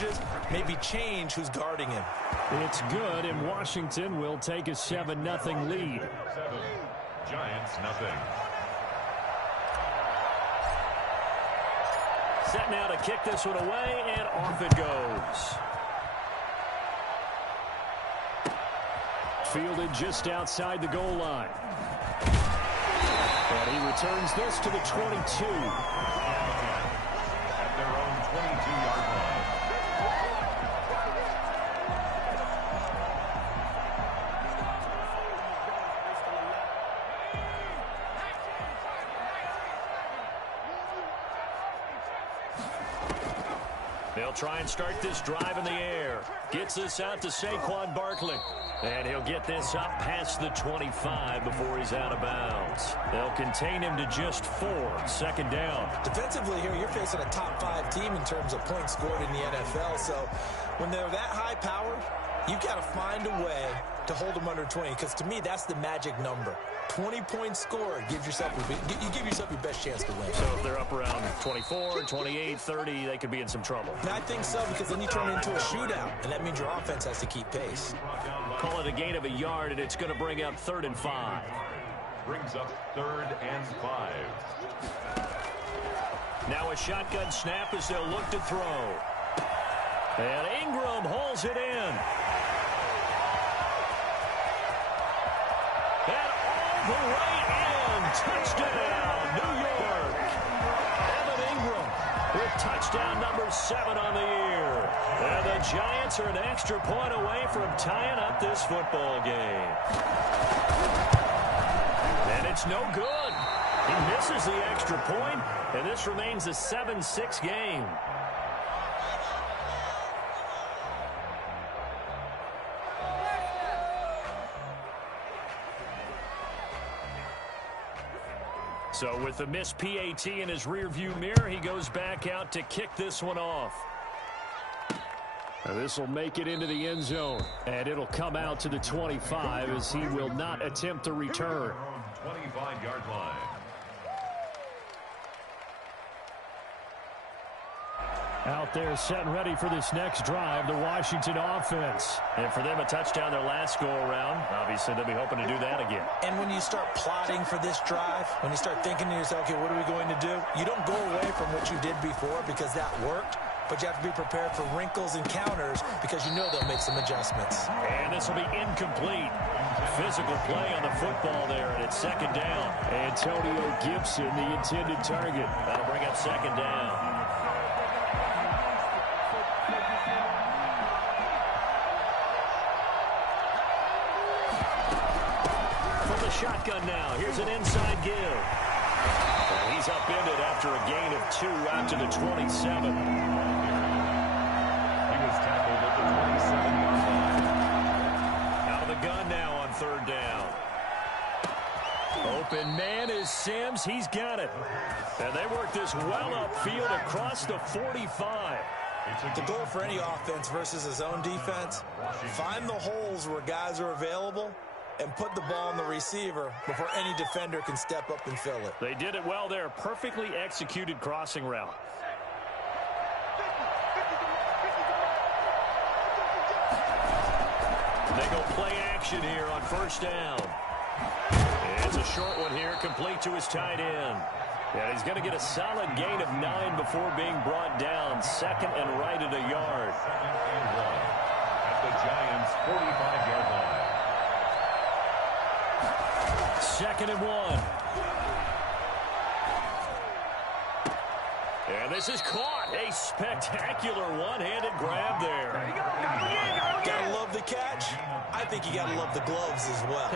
coverages, maybe change who's guarding him. It's good, and Washington will take a 7-0 lead. Giants nothing. Set now to kick this one away, and off it goes. Fielded just outside the goal line. And he returns this to the 22. At their own 22-yard line. They'll try and start this drive in the air. Gets this out to Saquon Barkley. And he'll get this up past the 25 before he's out of bounds. They'll contain him to just 4. 2nd down. Defensively here, you're facing a top 5 team in terms of points scored in the NFL. So when they're that high powered, you've got to find a way to hold them under 20. Because to me, that's the magic number. 20 points scored gives yourself you give yourself your best chance to win. So if they're up around 24, 28, 30, they could be in some trouble. And I think so, because then you turn it into a shootout, and that means your offense has to keep pace. Call it a gain of a yard, and it's going to bring up 3rd and 5. Brings up 3rd and 5. Now a shotgun snap as they'll look to throw. And Ingram hauls it in. And all the way in. Touchdown, New York. Evan Ingram with touchdown number 7 on the year. And the Giants are an extra point away from tying up this football game. And it's no good. He misses the extra point, and this remains a 7-6 game. So with the missed PAT in his rearview mirror, he goes back out to kick this one off. This will make it into the end zone, and it'll come out to the 25 as he will not attempt to return. 25-yard line. Out there set and ready for this next drive, the Washington offense. And for them, a touchdown their last go-around. Obviously, they'll be hoping to do that again. And when you start plotting for this drive, when you start thinking to yourself, okay, what are we going to do? You don't go away from what you did before because that worked, but you have to be prepared for wrinkles and counters because you know they'll make some adjustments. And this will be incomplete. Physical play on the football there, and it's 2nd down. Antonio Gibson, the intended target. That'll bring up 2nd down. Shotgun now. Here's an inside give. And he's upended after a gain of 2 out to the 27. He was tackled at the 27-yard line. Out of the gun now on 3rd down. Open man is Sims. He's got it. And they work this well upfield across the 45. The goal for any offense versus his own defense, find the holes where guys are available and put the ball on the receiver before any defender can step up and fill it. They did it well there. Perfectly executed crossing route. They go play action here on 1st down. It's a short one here, complete to his tight end. And he's going to get a solid gain of 9 before being brought down. 2nd and right at a yard. 2nd and 1 at the Giants' 45-yard line. 2nd and 1. And this is caught. A spectacular one-handed grab there. Gotta love the catch. I think you gotta love the gloves as well.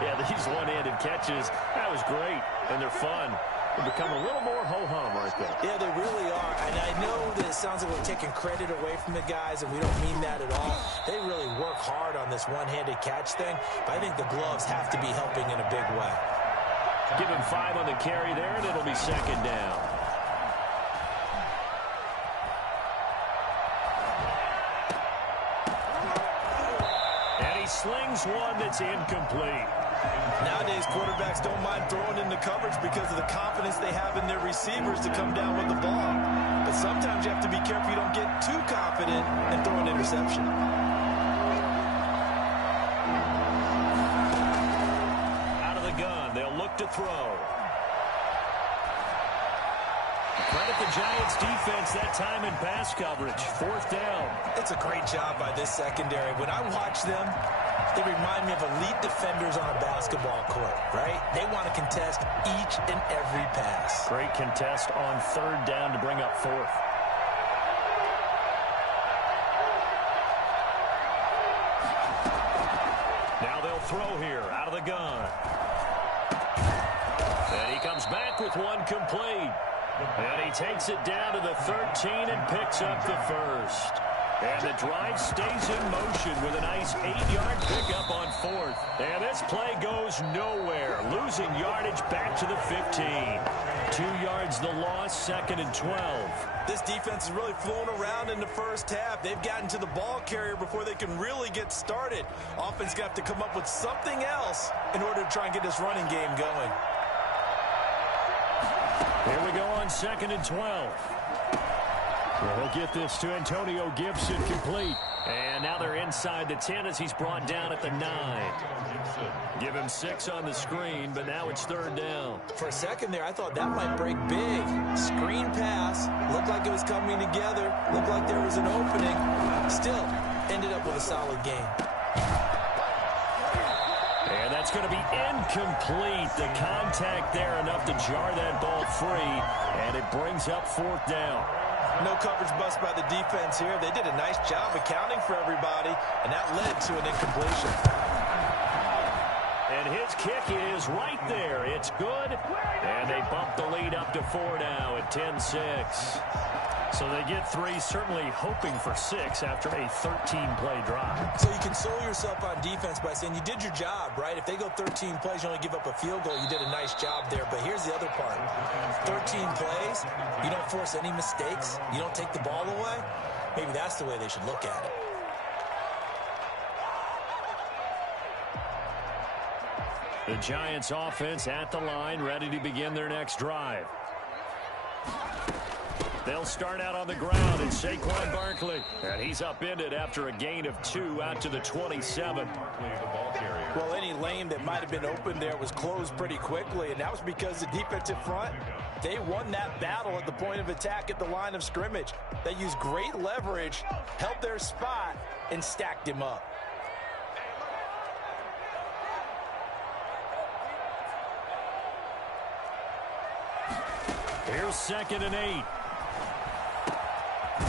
Yeah, these one-handed catches, that was great. And they're fun. They become a little more ho-hum, aren't they? Yeah, they really are. And I know that it sounds like we're taking credit away from the guys, and we don't mean that at all. They really work hard on this one-handed catch thing, but I think the gloves have to be helping in a big way. Give him 5 on the carry there, and it'll be 2nd down. And he slings one that's incomplete. Nowadays, quarterbacks don't mind throwing into coverage because of the confidence they have in their receivers to come down with the ball. But sometimes you have to be careful you don't get too confident interception. Out of the gun, they'll look to throw. Credit the Giants defense that time in pass coverage. 4th down. It's a great job by this secondary. When I watch them, they remind me of elite defenders on a basketball court, right? They want to contest each and every pass. Great contest on 3rd down to bring up 4th. Now they'll throw here out of the gun. And he comes back with one complete. And he takes it down to the 13 and picks up the first. And the drive stays in motion with a nice 8-yard pickup on 4th. And this play goes nowhere. Losing yardage back to the 15. 2 yards the loss, 2nd and 12. This defense is really flown around in the first half. They've gotten to the ball carrier before they can really get started. Offense got to come up with something else in order to try and get this running game going. Here we go on 2nd and 12. They'll get this to Antonio Gibson complete. And now they're inside the 10 as he's brought down at the 9. Give him 6 on the screen, but now it's 3rd down. For a second there, I thought that might break big. Screen pass. Looked like it was coming together. Looked like there was an opening. Still, ended up with a solid game. And that's going to be incomplete. The contact there enough to jar that ball free. And it brings up 4th down. No coverage bust by the defense here. They did a nice job accounting for everybody, and that led to an incompletion. And his kick is right there. It's good. And they bump the lead up to 4 now at 10-6. So they get 3, certainly hoping for 6 after a 13-play drive. So you console yourself on defense by saying you did your job, right? If they go 13 plays, you only give up a field goal. You did a nice job there. But here's the other part. 13 plays, you don't force any mistakes. You don't take the ball away. Maybe that's the way they should look at it. The Giants offense at the line, ready to begin their next drive. They'll start out on the ground, and Saquon Barkley. And he's upended after a gain of 2 out to the 27. Well, any lane that might have been open there was closed pretty quickly, and that was because the defensive front, they won that battle at the point of attack at the line of scrimmage. They used great leverage, held their spot, and stacked him up. Here's 2nd and 8.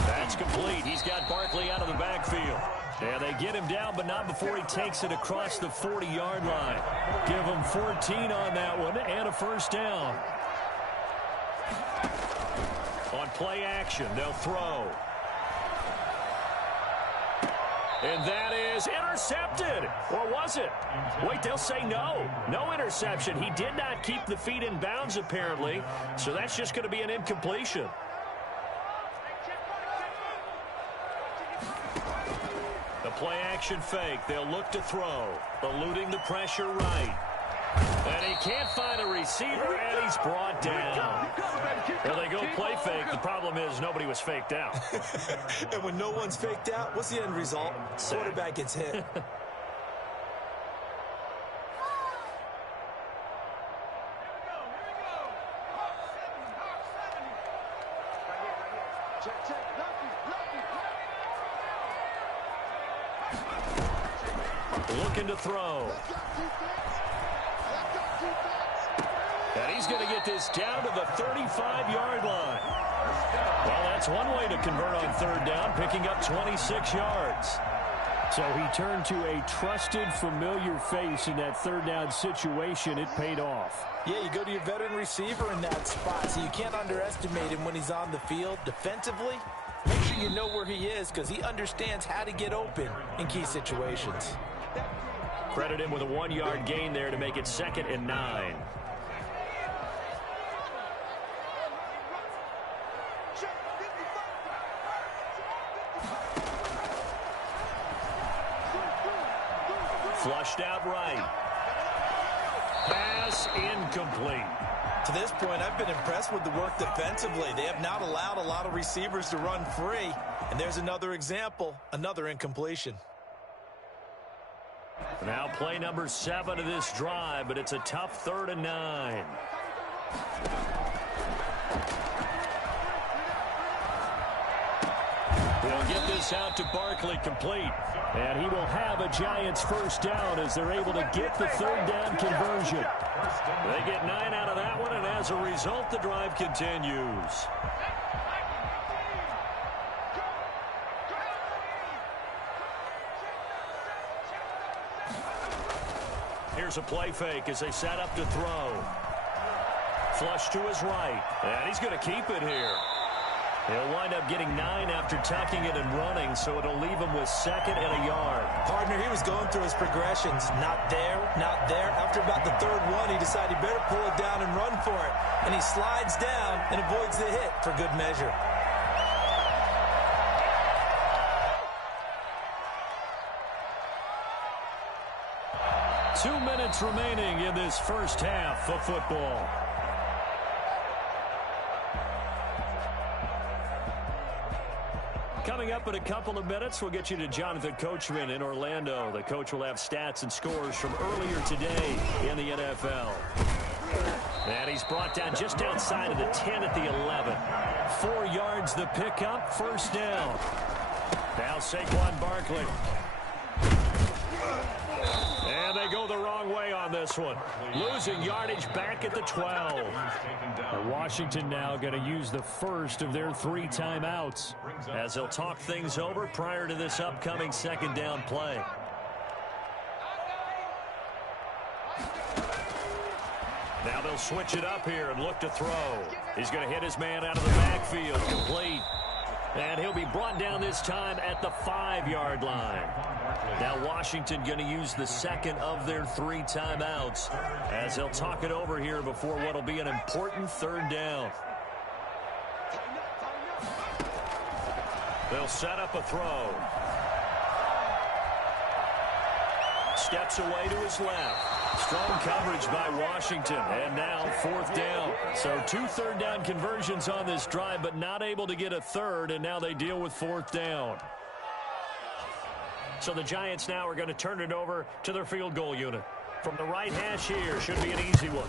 That's complete. He's got Barkley out of the backfield. And they get him down, but not before he takes it across the 40-yard line. Give him 14 on that one and a 1st down. On play action, they'll throw. And that is intercepted. Or was it? Wait, they'll say no. No interception. He did not keep the feet in bounds, apparently. So that's just going to be an incompletion. The play action fake. They'll look to throw. Eluding the pressure right. And he can't find a receiver, and he's brought down. Well, they go play fake. The problem is nobody was faked out. And when no one's faked out, what's the end result? Quarterback gets hit. Looking to throw. And he's going to get this down to the 35-yard line. Well, that's one way to convert on 3rd down, picking up 26 yards. So he turned to a trusted, familiar face in that 3rd down situation. It paid off. Yeah, you go to your veteran receiver in that spot, so you can't underestimate him when he's on the field. Defensively, make sure you know where he is because he understands how to get open in key situations. Credit him with a 1-yard gain there to make it 2nd and 9. Flushed out right. Pass incomplete. To this point, I've been impressed with the work defensively. They have not allowed a lot of receivers to run free. And there's another example, another incompletion. Now play number 7 of this drive, but it's a tough 3rd and 9. They'll get this out to Barkley, complete. And he will have a Giants first down as they're able to get the 3rd down conversion. They get 9 out of that one, and as a result, the drive continues. Here's a play fake as they set up to throw. Flush to his right, and he's going to keep it here. He'll wind up getting 9 after tucking it and running, so it'll leave him with 2nd and a yard. Partner, he was going through his progressions. Not there, not there. After about the 3rd one, he decided he better pull it down and run for it. And he slides down and avoids the hit for good measure. Two minutes remaining in this first half of football. Coming up in a couple of minutes, we'll get you to Jonathan Coachman in Orlando. The coach will have stats and scores from earlier today in the NFL. And he's brought down just outside of the 10 at the 11. 4 yards the pickup, first down. Now Saquon Barkley. And they go the wrong way on this one. Losing yardage back at the 12. Washington now going to use the first of their 3 timeouts as they'll talk things over prior to this upcoming 2nd down play. Now they'll switch it up here and look to throw. He's going to hit his man out of the backfield, complete. And he'll be brought down this time at the 5-yard line. Now Washington going to use the 2nd of their 3 timeouts as they'll talk it over here before what will be an important 3rd down. They'll set up a throw. Steps away to his left. Strong coverage by Washington, and now 4th down. So 2 3rd down conversions on this drive, but not able to get a 3rd, and now they deal with 4th down. So the Giants now are going to turn it over to their field goal unit. From the right hash here, should be an easy one.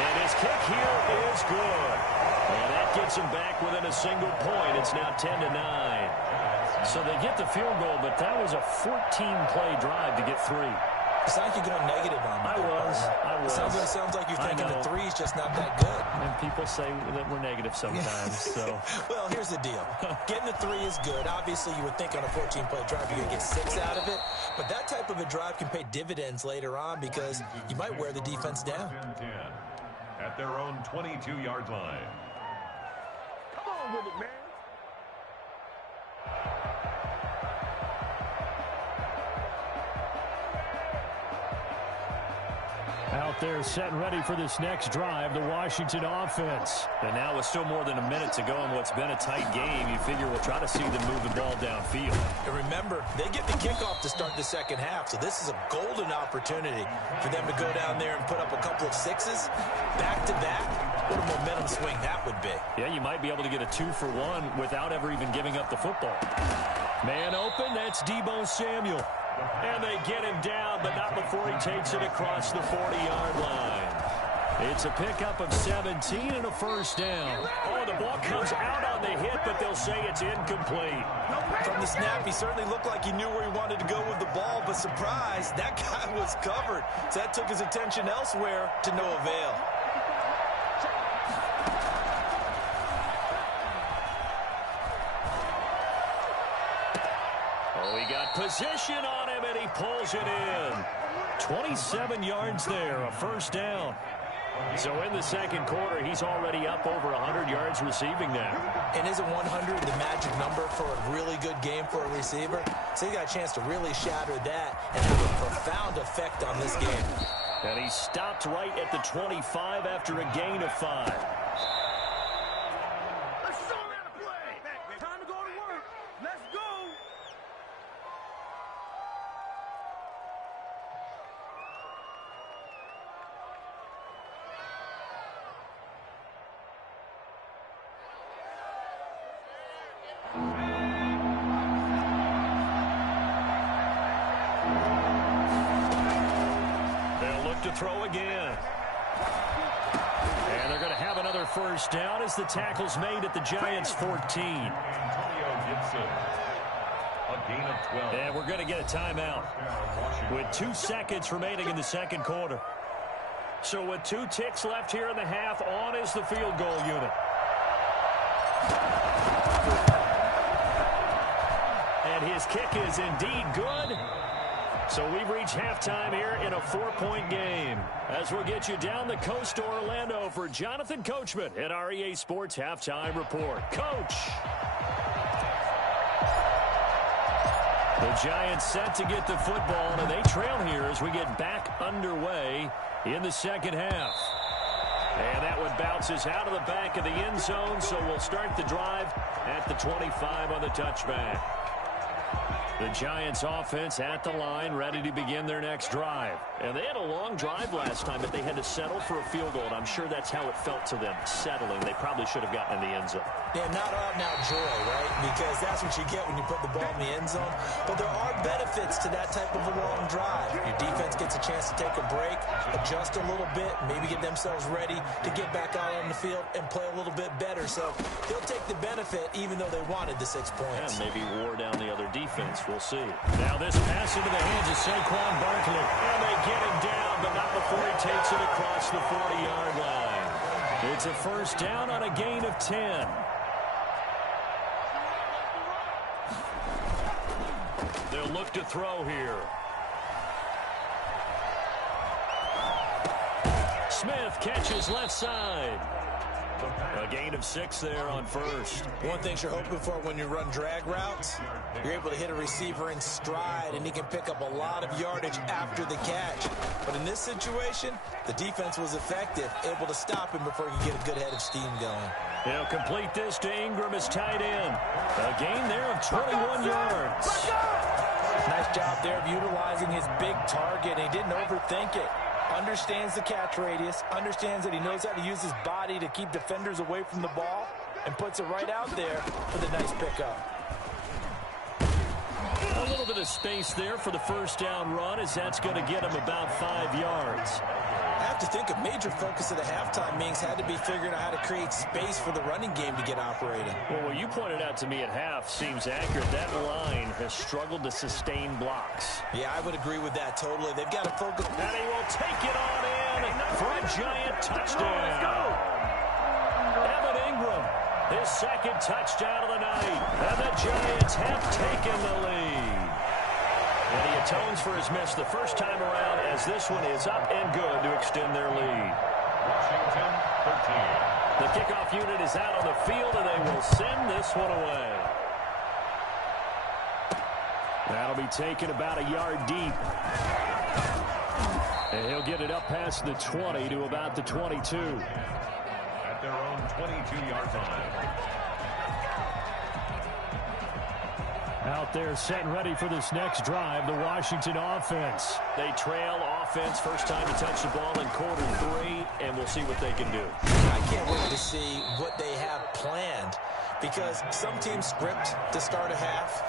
And his kick here is good. And that gets him back within a single point. It's now 10-9. So they get the field goal, but that was a 14-play drive to get 3. It's like you're going negative on me. I was. Sounds like you're thinking the 3's just not that good. And people say that we're negative sometimes. So, well, here's the deal. Getting the 3 is good. Obviously, you would think on a 14-play drive you're going to get 6 out of it. But that type of a drive can pay dividends later on because you might wear the defense down. At their own 22-yard line. Come on with it, man. out there set and ready for this next drive, the Washington offense. And now with still more than a minute to go in what's been a tight game, you figure we'll try to see them move the ball downfield. And remember, they get the kickoff to start the second half, so this is a golden opportunity for them to go down there and put up a couple of sixes back-to-back. What a momentum swing that would be. Yeah, you might be able to get a 2-for-1 without ever even giving up the football. Man open, that's Deebo Samuel. And they get him down, but not before he takes it across the 40-yard line. It's a pickup of 17 and a first down. Oh, the ball comes out on the hit, but they'll say it's incomplete. From the snap, he certainly looked like he knew where he wanted to go with the ball, but surprise, that guy was covered. So that took his attention elsewhere to no avail. Oh, he got position on him, and he pulls it in. 27 yards there, a first down. So in the second quarter, he's already up over 100 yards receiving now. And isn't 100 the magic number for a really good game for a receiver? So he got a chance to really shatter that and have a profound effect on this game. And he stopped right at the 25 after a gain of 5. throw again. And they're going to have another first down as the tackle's made at the Giants' 14. Antonio Gibson. A gain of 12. And we're going to get a timeout with 2 seconds remaining in the second quarter. So with 2 ticks left here in the half, on is the field goal unit. And his kick is indeed good. So we've reached halftime here in a 4-point game. As we'll get you down the coast to Orlando for Jonathan Coachman at our EA Sports Halftime Report. Coach! The Giants set to get the football, and they trail here as we get back underway in the second half. And that one bounces out of the back of the end zone, so we'll start the drive at the 25 on the touchback. The Giants offense at the line, ready to begin their next drive. And they had a long drive last time, but they had to settle for a field goal, and I'm sure that's how it felt to them, settling. They probably should have gotten in the end zone. Yeah, not out-and-out joy, right? Because that's what you get when you put the ball in the end zone. But there are benefits to that type of a long drive. Your defense gets a chance to take a break, adjust a little bit, maybe get themselves ready to get back out on the field and play a little bit better. So they'll take the benefit even though they wanted the 6 points. And maybe wore down the other defense. We'll see. Now this pass into the hands of Saquon Barkley. And they get him down, but not before he takes it across the 40-yard line. It's a first down on a gain of 10. They'll look to throw here. Smith catches left side. A gain of 6 there on first. One thing you're hoping for when you run drag routes, you're able to hit a receiver in stride, and he can pick up a lot of yardage after the catch. But in this situation, the defense was effective, able to stop him before he could get a good head of steam going. They'll complete this to Ingram as tight end. A gain there of 21 yards. Nice job there of utilizing his big target. He didn't overthink it. Understands the catch radius, understands that he knows how to use his body to keep defenders away from the ball, and puts it right out there for the nice pickup. A little bit of space there for the first down run, as that's going to get him about 5 yards. I have to think a major focus of the halftime meetings had to be figuring out how to create space for the running game to get operating. Well, what you pointed out to me at half seems accurate. That line has struggled to sustain blocks. Yeah, I would agree with that totally. They've got to focus. And he will take it on in for a Giant touchdown. Let's go. Evan Ingram, his second touchdown of the night. And the Giants have taken the lead. And he atones for his miss the first time around, as this one is up and good to extend their lead. Washington 13. The kickoff unit is out on the field, and they will send this one away. That'll be taken about a yard deep. And he'll get it up past the 20 to about the 22. At their own 22-yard line. Out there set and ready for this next drive, the Washington offense. They trail offense, first time to touch the ball in quarter 3, and we'll see what they can do. I can't wait to see what they have planned, because some teams script to start a half.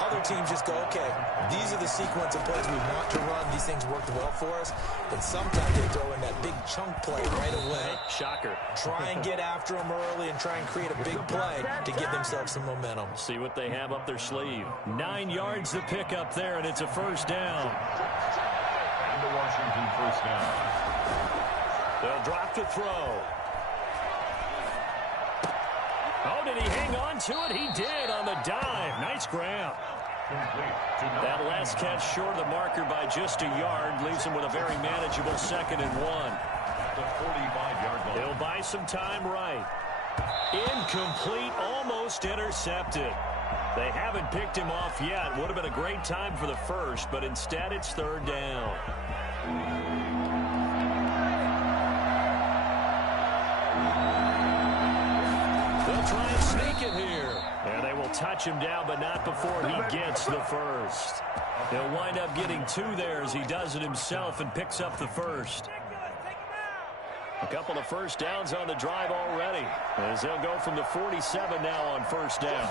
Other teams just go, okay, these are the sequence of plays we want to run. These things worked well for us. And sometimes they throw in that big chunk play right away. Shocker. Try and get after them early and try and create a big play to give themselves some momentum. See what they have up their sleeve. 9 yards to pick up there, and it's a first down. And the Washington first down. They'll drop to throw. Oh, did he hang on to it? He did on the dive. Nice grab. That last catch short of the marker by just a yard leaves him with a very manageable 2nd and 1. The 45-yard line. He'll buy some time right. Incomplete, almost intercepted. They haven't picked him off yet. Would have been a great time for the first, but instead it's 3rd down. They'll try and sneak it here. And they will touch him down, but not before he gets the first. He'll wind up getting 2 there as he does it himself and picks up the first. A couple of first downs on the drive already, as they'll go from the 47 now on first down.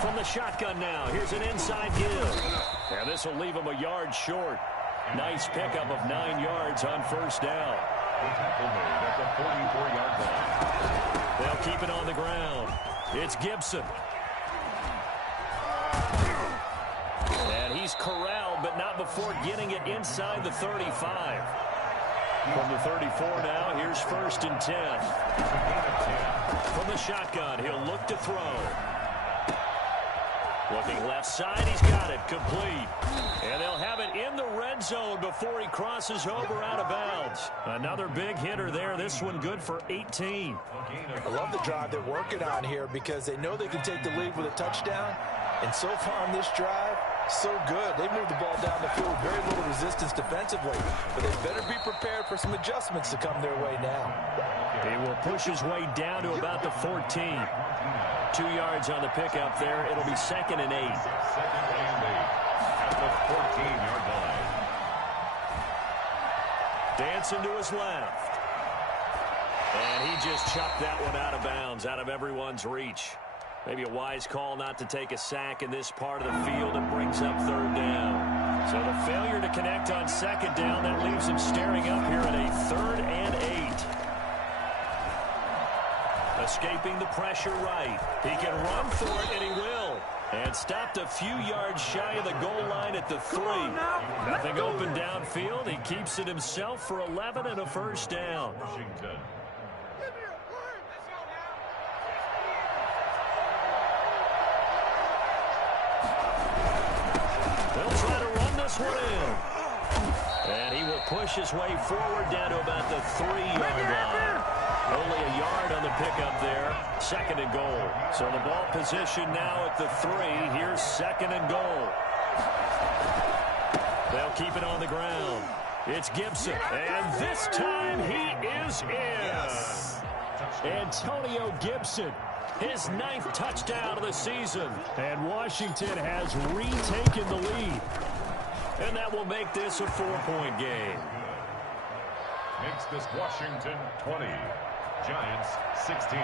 From the shotgun now, here's an inside give. And this will leave him a yard short. Nice pickup of 9 yards on first down. The tackle made at the 44-yard line. They'll keep it on the ground. It's Gibson. And he's corralled, but not before getting it inside the 35. From the 34 now, here's 1st and 10. From the shotgun, he'll look to throw. Looking left side, he's got it, complete. And they'll have it in the red zone before he crosses over out of bounds. Another big hitter there, this one good for 18. I love the drive they're working on here because they know they can take the lead with a touchdown. And so far on this drive, so good. They moved the ball down the field with very little resistance defensively. But they better be prepared for some adjustments to come their way now. He will push his way down to about the 14. 2 yards on the pickup there. It'll be 2nd and 8. 2nd and 8 at the 14-yard line. Dancing to his left. And he just chucked that one out of bounds, out of everyone's reach. Maybe a wise call not to take a sack in this part of the field. It brings up 3rd down. So the failure to connect on 2nd down, that leaves him staring up here at a 3rd and 8. Escaping the pressure right. He can run for it, and he will. And stopped a few yards shy of the goal line at the 3. Nothing open downfield. He keeps it himself for 11 and a 1st down. Washington. They'll try to run this one in. And he will push his way forward down to about the 3-yard line. Only a yard on the pickup there. 2nd and goal. So the ball position now at the 3. Here's 2nd and goal. They'll keep it on the ground. It's Gibson. And this time he is in. Yes. Antonio Gibson. His 9th touchdown of the season. And Washington has retaken the lead. And that will make this a 4-point game. Makes this Washington 20. Giants 16.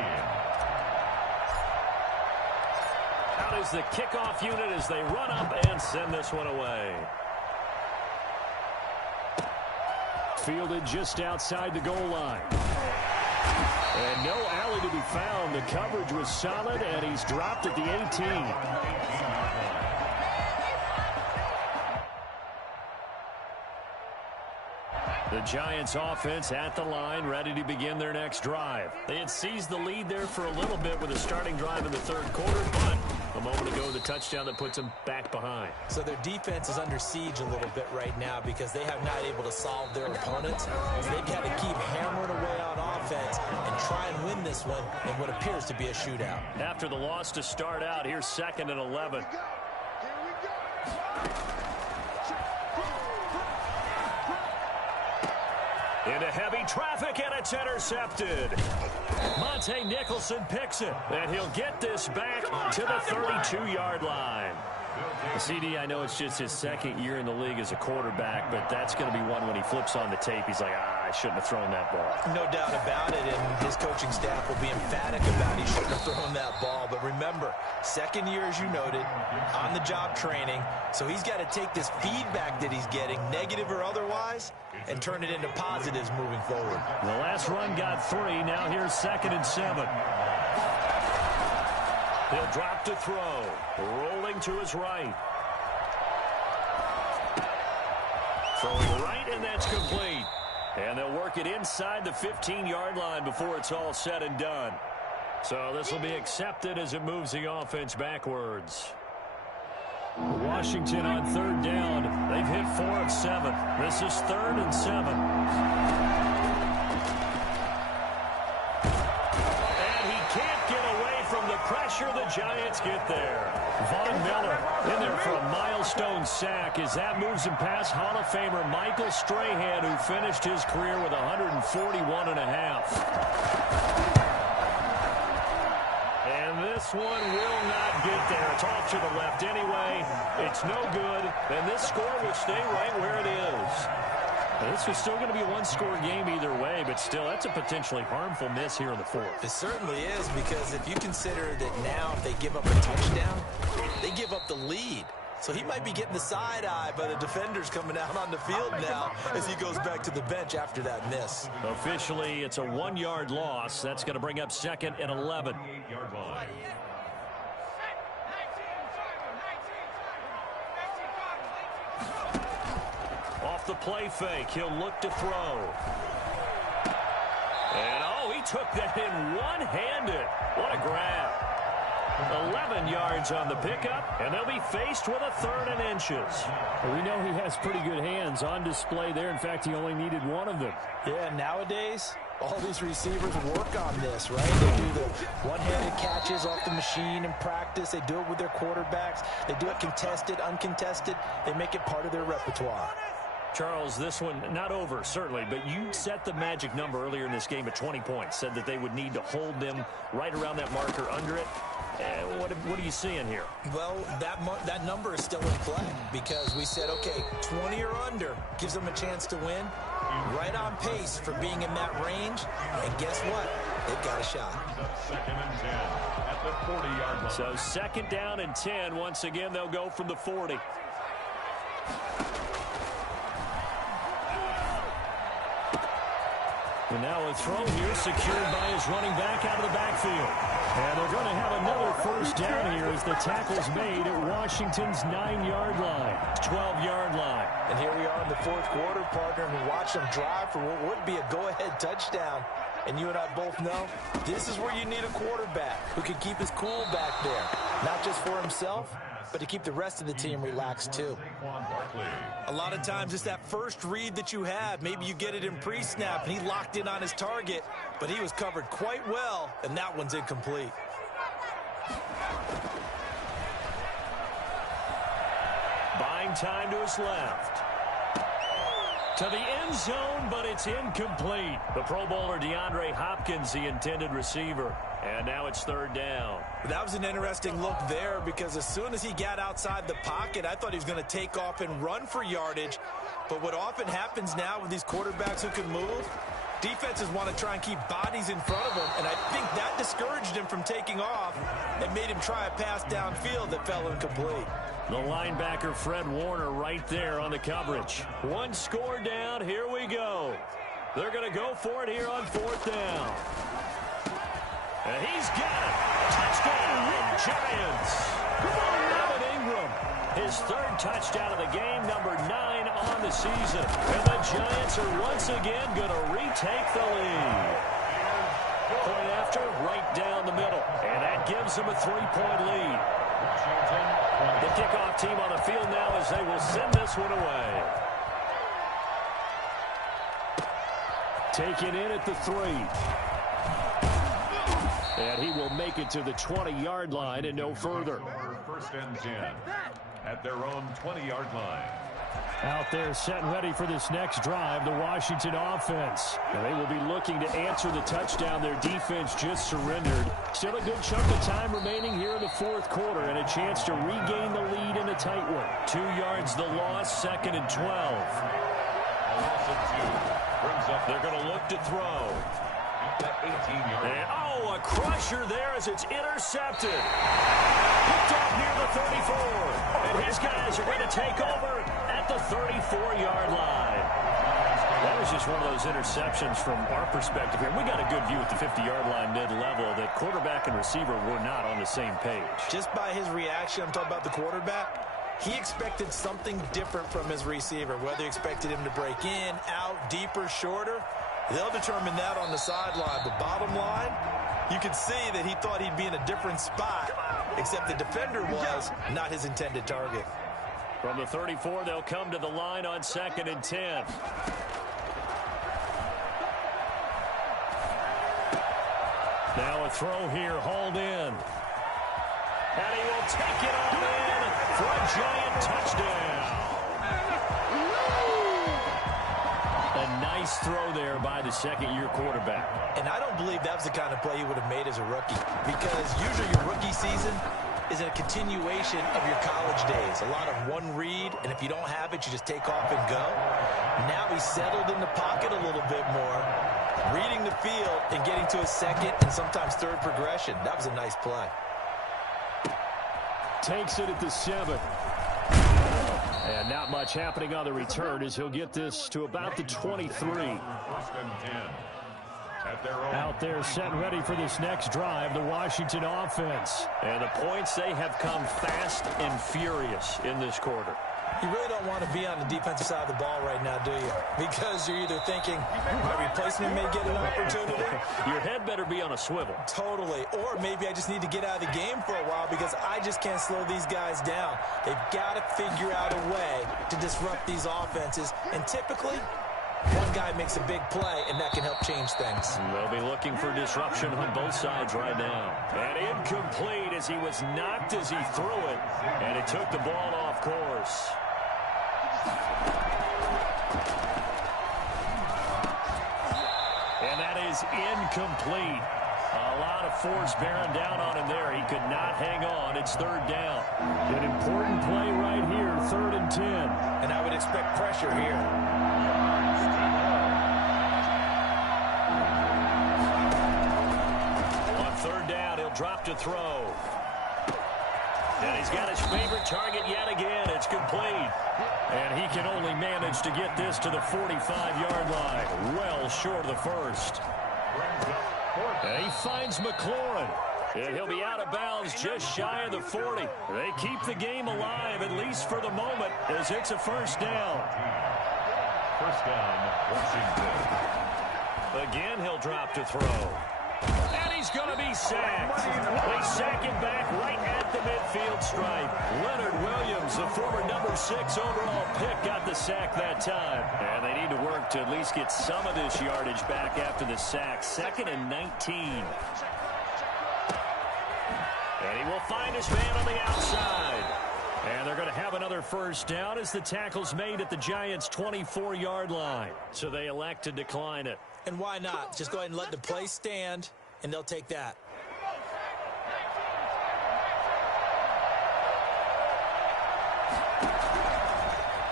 Out is the kickoff unit as they run up and send this one away. Fielded just outside the goal line. And no alley to be found. The coverage was solid, and he's dropped at the 18. The Giants offense at the line, ready to begin their next drive. They had seized the lead there for a little bit with a starting drive in the 3rd quarter, but a moment ago, the touchdown that puts them back behind. So their defense is under siege a little bit right now because they have not able to solve their opponents. So they've got to keep hammering away on offense and try and win this one in what appears to be a shootout. After the loss to start out, here's 2nd and 11. Into heavy traffic, and it's intercepted. Monte Nicholson picks it, and he'll get this back to the 32-yard line. CD, I know it's just his 2nd year in the league as a quarterback, but that's going to be one when he flips on the tape. He's like, I shouldn't have thrown that ball. No doubt about it, and his coaching staff will be emphatic about he shouldn't have thrown that ball. But remember, 2nd year, as you noted, on-the-job training, so he's got to take this feedback that he's getting, negative or otherwise, and turn it into positives moving forward. The last run got 3. Now here's 2nd and 7. He'll drop to throw. Rolling to his right. Throwing right, and that's complete. And they'll work it inside the 15-yard line before it's all said and done. So this will be accepted as it moves the offense backwards. Washington on 3rd down. They've hit 4 of 7. This is 3rd and 7. Pressure, the Giants get there. Von Miller in there for a milestone sack as that moves him past Hall of Famer Michael Strahan, who finished his career with 141.5. And this one will not get there. It's off to the left anyway. It's no good. And this score will stay right where it is. This is still going to be a one-score game either way, but still, that's a potentially harmful miss here in the 4th. It certainly is, because if you consider that now if they give up a touchdown, they give up the lead. So he might be getting the side eye by the defenders coming out on the field now as he goes back to the bench after that miss. Officially, it's a 1-yard loss. That's going to bring up 2nd and 11. Off the play fake, he'll look to throw. And, oh, he took that in one-handed. What a grab. 11 yards on the pickup, and they'll be faced with a 3rd and inches. Well, we know he has pretty good hands on display there. In fact, he only needed one of them. Yeah, nowadays, all these receivers work on this, right? They do the one-handed catches off the machine in practice. They do it with their quarterbacks. They do it contested, uncontested. They make it part of their repertoire. Charles, this one not over, certainly, but you set the magic number earlier in this game at 20 points, said that they would need to hold them right around that marker under it. What are you seeing here? Well, that number is still in play because we said, okay, 20 or under gives them a chance to win. Right on pace for being in that range. And guess what? They've got a shot. 2nd and 10 at the 40-yard line. So 2nd down and 10. Once again, they'll go from the 40. And now a throw here secured by his running back out of the backfield. And they're going to have another 1st down here as the tackle's made at Washington's 9-yard line, 12-yard line. And here we are in the 4th quarter, partner, and we watch them drive for what would be a go-ahead touchdown. And you and I both know this is where you need a quarterback who can keep his cool back there, not just for himself, but to keep the rest of the team relaxed too. A lot of times it's that first read that you have. Maybe you get it in pre-snap and he locked in on his target, but he was covered quite well, and that one's incomplete. Buying time to his left. To the end zone, but it's incomplete. The Pro Bowler DeAndre Hopkins, the intended receiver. And now it's 3rd down. That was an interesting look there because as soon as he got outside the pocket, I thought he was going to take off and run for yardage. But what often happens now with these quarterbacks who can move, defenses want to try and keep bodies in front of them, and I think that discouraged him from taking off and made him try a pass downfield that fell incomplete. The linebacker, Fred Warner, right there on the coverage. 1 score down. Here we go. They're going to go for it here on 4th down. And he's got it. Touchdown, Giants. Evan Ingram, his 3rd touchdown of the game, number 9 on the season. And the Giants are once again going to retake the lead. Point after, right down the middle. And that gives them a 3-point lead. The kickoff team on the field now as they will send this one away. Taken in at the 3. And he will make it to the 20-yard line and no further. 1st and 10 at their own 20-yard line. Out there set and ready for this next drive, the Washington offense. And they will be looking to answer the touchdown their defense just surrendered. Still a good chunk of time remaining here in the 4th quarter and a chance to regain the lead in a tight one. 2 yards the loss, 2nd and 12. They're going to look to throw. And, oh, a crusher there as it's intercepted. Picked off near the 34. And his guys are going to take over at the 34-yard line. That was just one of those interceptions from our perspective here. We got a good view at the 50-yard line mid-level that quarterback and receiver were not on the same page. Just by his reaction, I'm talking about the quarterback, he expected something different from his receiver, whether he expected him to break in, out, deeper, shorter. They'll determine that on the sideline. But bottom line, you can see that he thought he'd be in a different spot, except the defender was not his intended target. From the 34, they'll come to the line on 2nd and 10. Now a throw here, hauled in. And he will take it all in for a Giant touchdown. A nice throw there by the 2nd-year quarterback. And I don't believe that was the kind of play he would have made as a rookie, because usually your rookie season is a continuation of your college days. A lot of one read, and if you don't have it, you just take off and go. Now he's settled in the pocket a little bit more, reading the field and getting to his 2nd and sometimes 3rd progression. That was a nice play. Takes it at the 7. And not much happening on the return as he'll get this to about the 23. First and 10. At their own. Out there set ready for this next drive, the Washington offense. And the points, they have come fast and furious in this quarter. You really don't want to be on the defensive side of the ball right now, do you? Because you're either thinking, my replacement may get an opportunity. Your head better be on a swivel. Totally. Or maybe I just need to get out of the game for a while because I just can't slow these guys down. They've got to figure out a way to disrupt these offenses. And typically, one guy makes a big play, and that can help change things. They'll be looking for disruption on both sides right now. And incomplete as he was knocked as he threw it. And it took the ball off course. And that is incomplete. A lot of force bearing down on him there. He could not hang on. It's third down. An important play right here, 3rd and 10. And I would expect pressure here. On third down, he'll drop to throw. And he's got his favorite target yet again. It's complete. And he can only manage to get this to the 45-yard line. Well short of the first. And he finds McLaurin. And he'll be out of bounds just shy of the 40. They keep the game alive, at least for the moment, as it's a first down. First down, Washington. Again, he'll drop to throw. And he's going to be sacked. They sack him back right at the midfield stripe. Leonard Williams, the former number 6 overall pick, got the sack that time. And they need to work to at least get some of this yardage back after the sack. 2nd and 19. And he will find his man on the outside. And they're going to have another first down as the tackle's made at the Giants' 24-yard line. So they elect to decline it. And why not? Just go ahead and let the play stand, and they'll take that.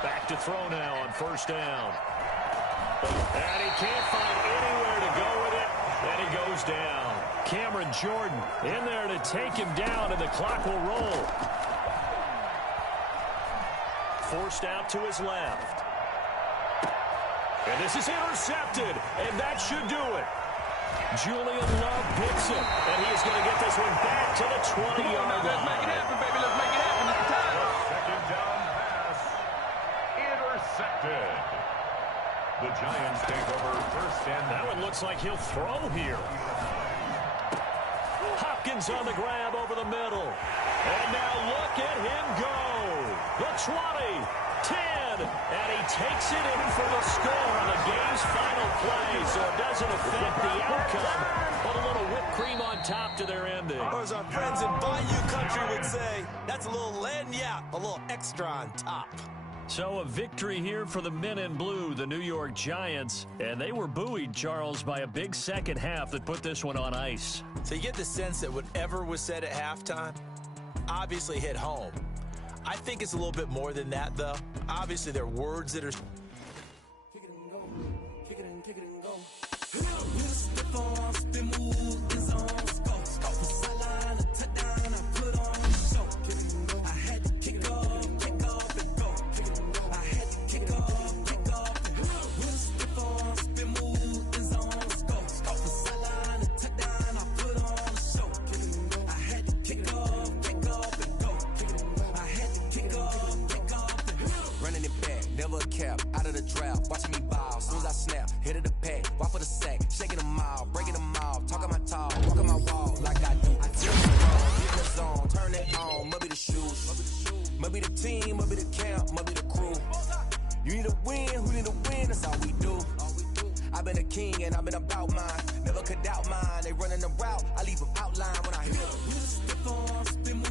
Back to throw now on first down. And he can't find anywhere to go with it. And he goes down. Cameron Jordan in there to take him down, and the clock will roll. Forced out to his left. And this is intercepted, and that should do it. Julian Love picks it, and he's going to get this one back to the 20-yard line. Let's make it happen, baby. Let's make it happen. It's time. Second down pass. Intercepted. The Giants take over first and That one looks like he'll throw here. Hopkins on the grab over the middle. And now look at him go. The 20, 10, and he takes it in for the score on the game's final play. So it doesn't affect the outcome, but a little whipped cream on top to their ending. Or as our friends in Bayou Country would say, that's a little lagniappe, a little extra on top. So a victory here for the men in blue, the New York Giants. And they were buoyed, Charles, by a big second half that put this one on ice. So you get the sense that whatever was said at halftime obviously hit home. I think it's a little bit more than that, though. Obviously, there are words that are... Kick it and go. Kick it and kick it and go. Step on, spin move, is on, go. Sideline, a touchdown, I put on the show. Kick it and go. I had to kick off and go. Kick it and go. I had to kick off and go. Step on, spin move, is on, go. Sideline, a touchdown, I put on the show. Kick it and go. I had to kick off and go. Kick it and go. I had to kick off and go. Running it back, never a cap, out of the draft, watching me ball, soon as I snap, hit of the pack, walk for the sack, shaking them out, breaking them out, talking my talk, walking my wall like I do. I feel the ball, get in the zone, turn it on, must be the shoes, must be the team, must be the camp, must be the crew. You need to win, who need to win, that's all we do. I've been a king and I've been about mine, never could doubt mine, they running the route, I leave them outline when I hit them. Step on, spin